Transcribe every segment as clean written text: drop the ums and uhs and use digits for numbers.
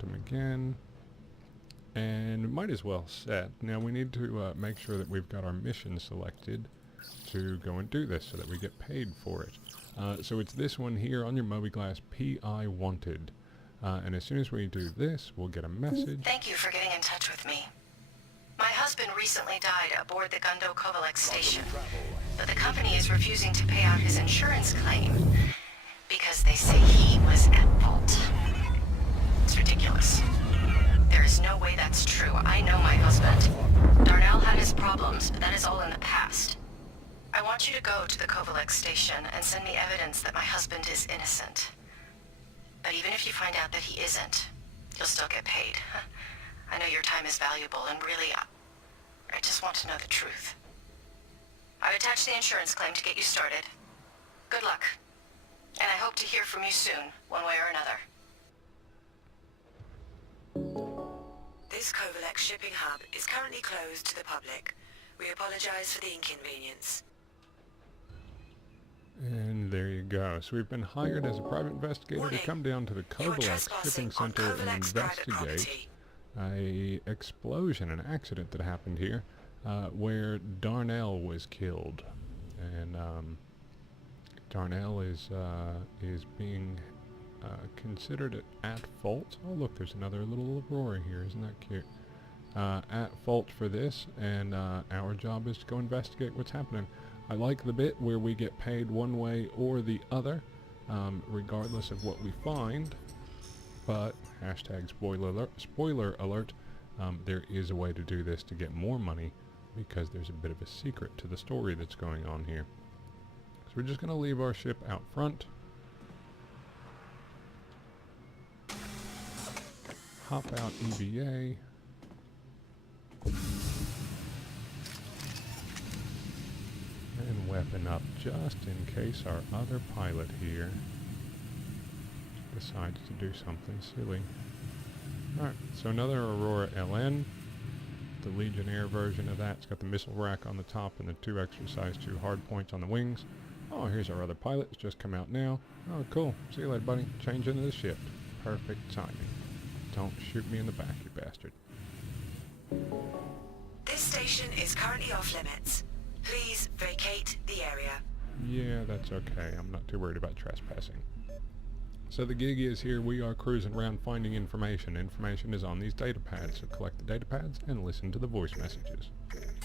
them again. And might as well set. Now we need to make sure that we've got our mission selected to go and do this so that we get paid for it. So it's this one here on your Mobiglass, PI Wanted. And as soon as we do this, we'll get a message. Thank you for getting in touch with me. My husband recently died aboard the Gundo Covalex station, but the company is refusing to pay out his insurance claim because they say he was at fault. It's ridiculous. There is no way that's true. I know my husband. Darnell had his problems, but that is all in the past. I want you to go to the Covalex station and send me evidence that my husband is innocent. But even if you find out that he isn't, you'll still get paid. I know your time is valuable, and really, I just want to know the truth. I've attached the insurance claim to get you started. Good luck. And I hope to hear from you soon, one way or another. This Covalex Shipping Hub is currently closed to the public. We apologize for the inconvenience. And there you go. So we've been hired as a private investigator to come down to the Covalex Shipping Center and investigate an explosion, an accident that happened here, where Darnell was killed. And Darnell is being considered at fault. Oh look, there's another little Aurora here. Isn't that cute? At fault for this, and our job is to go investigate what's happening. I like the bit where we get paid one way or the other, regardless of what we find. But hashtag spoiler alert, there is a way to do this to get more money, because there's a bit of a secret to the story that's going on here. So we're just going to leave our ship out front. Hop out EVA. And weapon up just in case our other pilot here decides to do something silly. Alright, so another Aurora LN. The Legionnaire version of that. It's got the missile rack on the top and the 2 extra size 2 hard points on the wings. Oh, here's our other pilot. It's just come out now. Oh, cool. See you later, buddy. Change into the ship. Perfect timing. Don't shoot me in the back, you bastard. This station is currently off limits. Please vacate the area. Yeah, that's okay. I'm not too worried about trespassing. So the gig is here. We are cruising around finding information. Information is on these data pads, so collect the data pads and listen to the voice messages.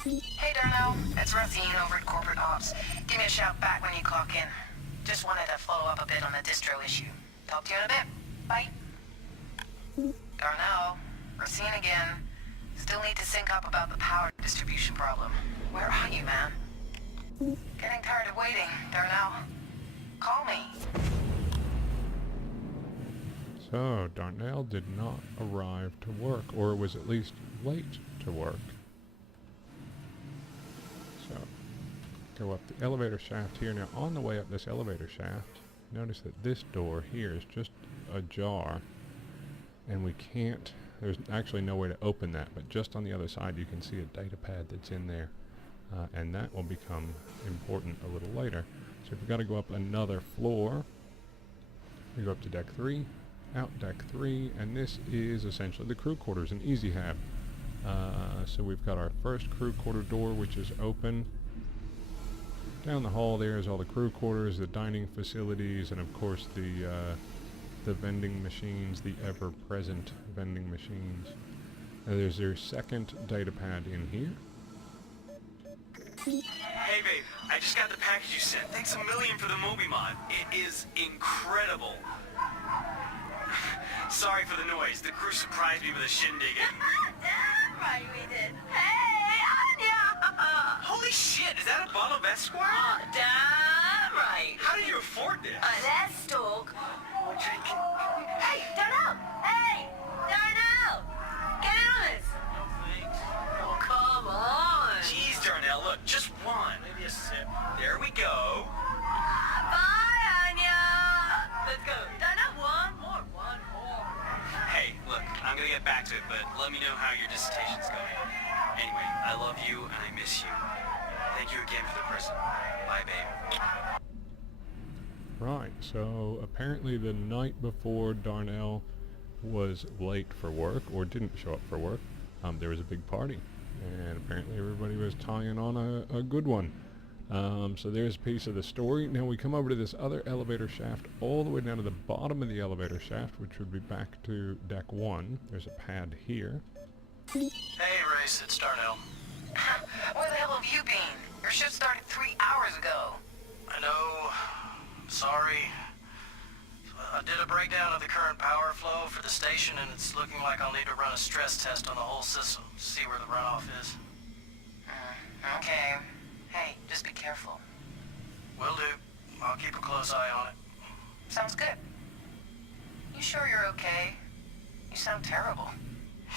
Hey Darnell, it's Racine over at Corporate Ops. Give me a shout back when you clock in. Just wanted to follow up a bit on the distro issue. Talk to you in a bit. Bye. Darnell, Racine again. Still need to sync up about the power distribution problem. Where are you, man? Getting tired of waiting, Darnell. Call me. So, Darnell did not arrive to work, or was at least late to work. So, go up the elevator shaft here. Now, on the way up this elevator shaft, notice that this door here is just ajar, and we can't, there's actually no way to open that, but just on the other side you can see a data pad that's in there, and that will become important a little later. So if we've got to go up another floor, we go up to deck 3, out deck 3, and this is essentially the crew quarters, an easy hab. So we've got our first crew quarter door, which is open. Down the hall there is all the crew quarters, the dining facilities, and of course the vending machines, the ever-present vending machines. Now there's their second data pad in here. Hey babe, I just got the package you sent. Thanks a million for the Moby mod. It is incredible. Sorry for the noise. The crew surprised me with a shindig. Damn right we did. Hey, Anya! Holy shit, is that a bottle of Esquire? Damn right. How did you afford this? Let's talk. Hey, Darnell! Hey! Darnell! Get in on this! Oh, come on! Jeez, Darnell, look, just one. Maybe a sip. There we go. Bye, Anya! Let's go. Darnell, one more. Hey, look, I'm gonna get back to it, but let me know how your dissertation's going. Anyway, I love you and I miss you. Thank you again for the present. Bye, babe. Right, so apparently the night before Darnell was late for work or didn't show up for work, there was a big party, and apparently everybody was tying on a good one. So there's a piece of the story. Now we come over to this other elevator shaft all the way down to the bottom of the elevator shaft, which would be back to deck 1. There's a pad here. Hey, Race, it's Darnell. Where the hell have you been? Your shift started 3 hours ago. I know. Sorry. I did a breakdown of the current power flow for the station, and it's looking like I'll need to run a stress test on the whole system to see where the runoff is. Okay. Hey, just be careful. Will do. I'll keep a close eye on it. Sounds good. You sure you're okay? You sound terrible.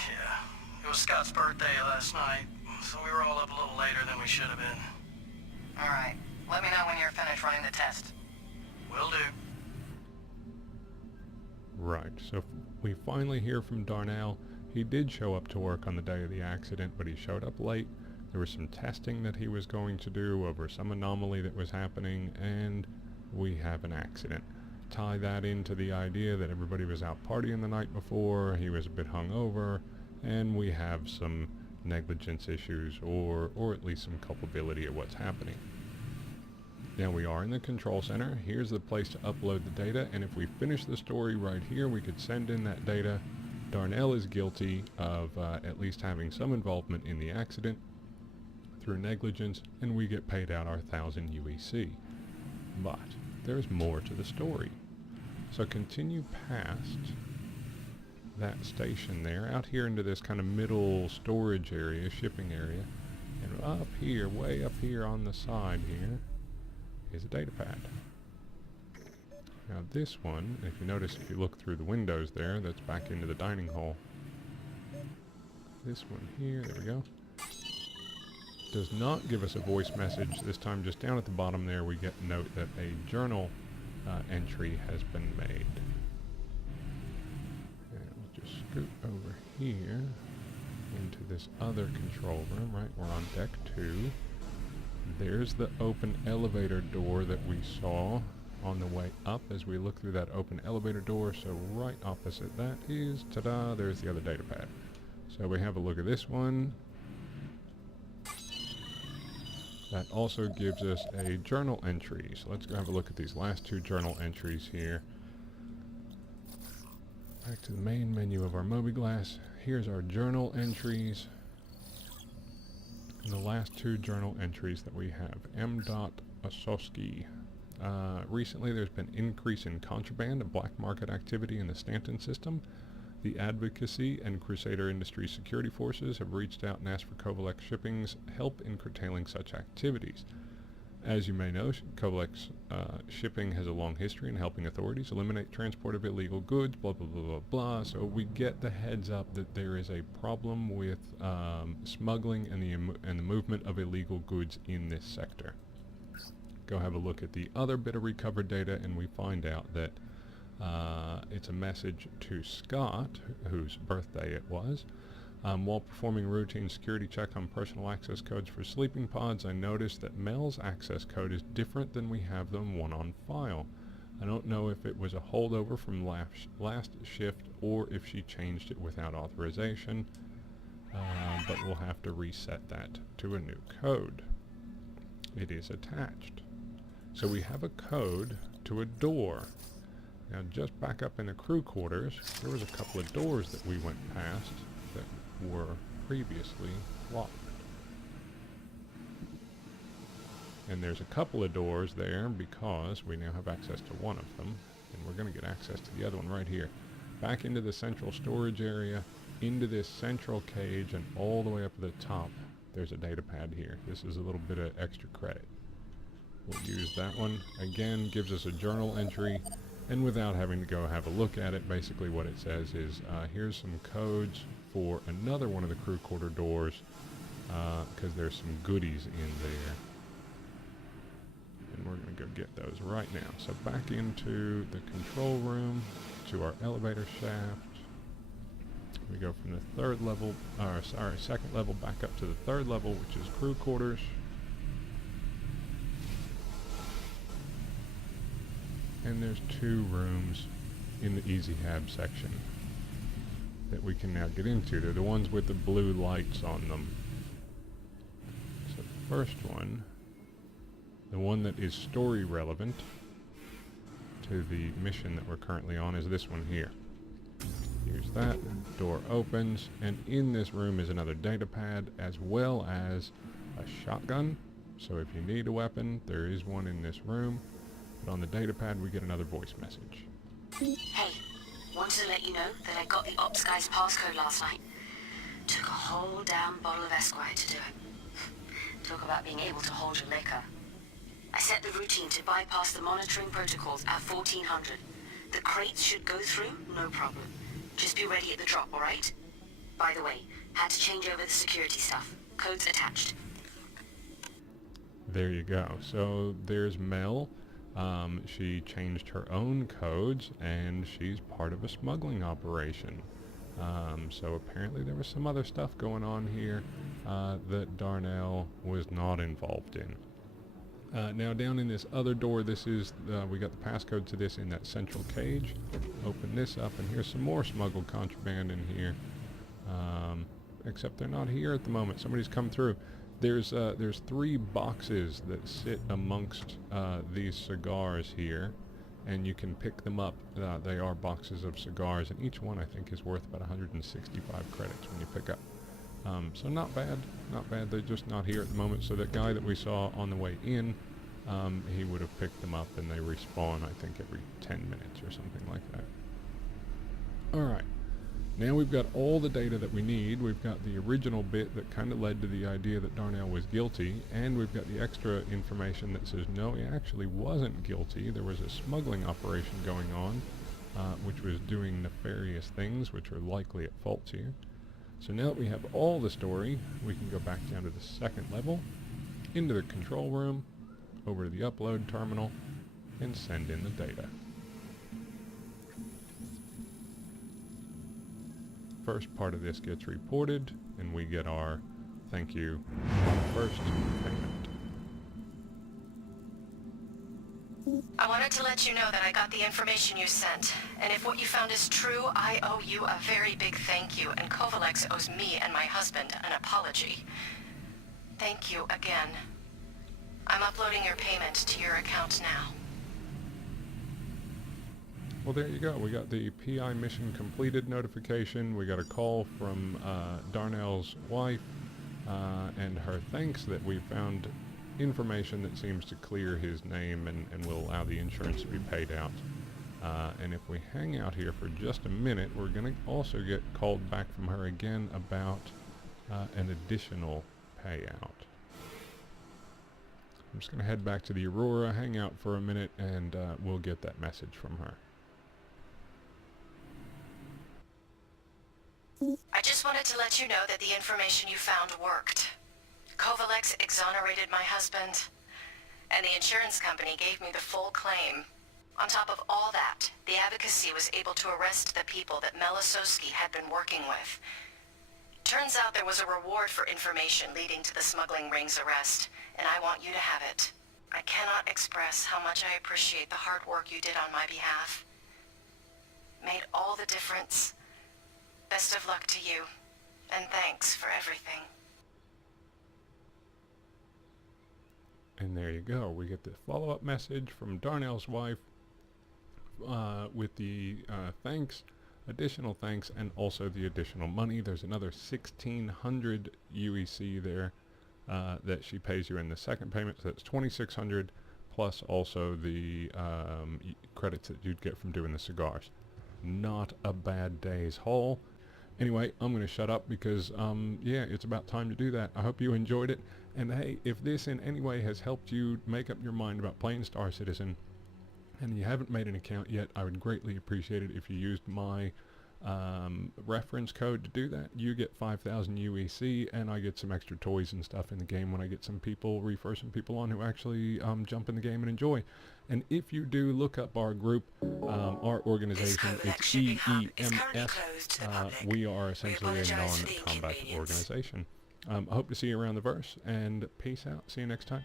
Yeah. It was Scott's birthday last night, so we were all up a little later than we should have been. All right. Let me know when you're finished running the test. Will do. Right, so we finally hear from Darnell. He did show up to work on the day of the accident, but he showed up late. There was some testing that he was going to do over some anomaly that was happening, and we have an accident. Tie that into the idea that everybody was out partying the night before, he was a bit hungover, and we have some negligence issues, or at least some culpability of what's happening. Now we are in the control center. Here's the place to upload the data, and if we finish the story right here, we could send in that data. Darnell is guilty of at least having some involvement in the accident through negligence, and we get paid out our 1,000 UEC. But there's more to the story. So continue past that station there, out here into this kind of middle storage area, shipping area, and up here, way up here on the side here, is a data pad. Now this one, if you notice, if you look through the windows there, that's back into the dining hall. This one here, there we go, does not give us a voice message. This time just down at the bottom there we get a note that a journal entry has been made. And we'll just scoot over here into this other control room, right? We're on deck 2. There's the open elevator door that we saw on the way up as we look through that open elevator door. So right opposite that is, ta-da, there's the other data pad. So we have a look at this one. That also gives us a journal entry. So let's go have a look at these last 2 journal entries here. Back to the main menu of our Mobiglass. Here's our journal entries. And the last 2 journal entries that we have. M. Osowski. Recently there's been increase in contraband and black market activity in the Stanton system. The Advocacy and Crusader Industries Security Forces have reached out and asked for Covalex Shipping's help in curtailing such activities. As you may know, Covalex Shipping has a long history in helping authorities eliminate transport of illegal goods, blah, blah, blah, blah, blah. So we get the heads up that there is a problem with smuggling and the movement of illegal goods in this sector. Go have a look at the other bit of recovered data, and we find out that it's a message to Scott, whose birthday it was. While performing routine security check on personal access codes for sleeping pods, I noticed that Mel's access code is different than we have the one on file. I don't know if it was a holdover from last shift or if she changed it without authorization, but we'll have to reset that to a new code. It is attached. So we have a code to a door. Now just back up in the crew quarters, there was a couple of doors that we went past that were previously locked. And there's a couple of doors there because we now have access to one of them, and we're going to get access to the other one right here. Back into the central storage area, into this central cage, and all the way up to the top, there's a data pad here. This is a little bit of extra credit. We'll use that one. Again, gives us a journal entry. And without having to go have a look at it, basically what it says is, here's some codes for another one of the crew quarter doors, because there's some goodies in there. And we're going to go get those right now. So back into the control room, to our elevator shaft. We go from the second level back up to the 3rd level, which is crew quarters. And there's 2 rooms in the Easy Hab section. that we can now get into. They're the ones with the blue lights on them. So the first one, the one that is story relevant to the mission that we're currently on, is this one here. Here's that, door opens, and in this room is another data pad as well as a shotgun. So if you need a weapon, there is one in this room. But on the data pad we get another voice message. Hey, wanted to let you know that I got the ops guy's passcode last night. Took a whole damn bottle of Esquire to do it. Talk about being able to hold your liquor. I set the routine to bypass the monitoring protocols at 1400. The crates should go through, no problem. Just be ready at the drop, alright? By the way, had to change over the security stuff. Codes attached. There you go. So there's Mel. She changed her own codes, and she's part of a smuggling operation. So apparently there was some other stuff going on here that Darnell was not involved in. Now down in this other door, this is, we got the passcode to this in that central cage. Open this up, and here's some more smuggled contraband in here. Except they're not here at the moment. Somebody's come through. There's 3 boxes that sit amongst these cigars here, and you can pick them up. They are boxes of cigars, and each one I think is worth about 165 credits when you pick up. So not bad, not bad. They're just not here at the moment. So that guy that we saw on the way in, he would have picked them up, and they respawn I think every 10 minutes or something like that. Alright, now we've got all the data that we need. We've got the original bit that kind of led to the idea that Darnell was guilty, and we've got the extra information that says no, he actually wasn't guilty. There was a smuggling operation going on, which was doing nefarious things, which are likely at fault here. So now that we have all the story, we can go back down to the second level, into the control room, over to the upload terminal, and send in the data. First part of this gets reported, and we get our thank you first payment. I wanted to let you know that I got the information you sent, and if what you found is true, I owe you a very big thank you, and Covalex owes me and my husband an apology. Thank you again. I'm uploading your payment to your account now. Well, there you go. We got the PI mission completed notification. We got a call from Darnell's wife, and her thanks that we found information that seems to clear his name and will allow the insurance to be paid out. And if we hang out here for just a minute, we're going to also get called back from her again about an additional payout. I'm just going to head back to the Aurora, hang out for a minute, and we'll get that message from her. I just wanted to let you know that the information you found worked. Covalex exonerated my husband, and the insurance company gave me the full claim. On top of all that, the advocacy was able to arrest the people that Melisowski had been working with. Turns out there was a reward for information leading to the smuggling ring's arrest, and I want you to have it. I cannot express how much I appreciate the hard work you did on my behalf. Made all the difference. Best of luck to you, and thanks for everything. And there you go. We get the follow-up message from Darnell's wife with the thanks, additional thanks, and also the additional money. There's another 1,600 UEC there that she pays you in the second payment, so that's 2,600 plus also the credits that you'd get from doing the cigars. Not a bad day's haul. Anyway, I'm going to shut up because, yeah, it's about time to do that. I hope you enjoyed it. And hey, if this in any way has helped you make up your mind about playing Star Citizen, and you haven't made an account yet, I would greatly appreciate it if you used my reference code to do that. You get 5,000 UEC, and I get some extra toys and stuff in the game when I get some people, refer some people on who actually jump in the game and enjoy. And if you do look up our group, our organization, it's EEMS. We are essentially a non-combat organization. I hope to see you around the verse, and peace out. See you next time.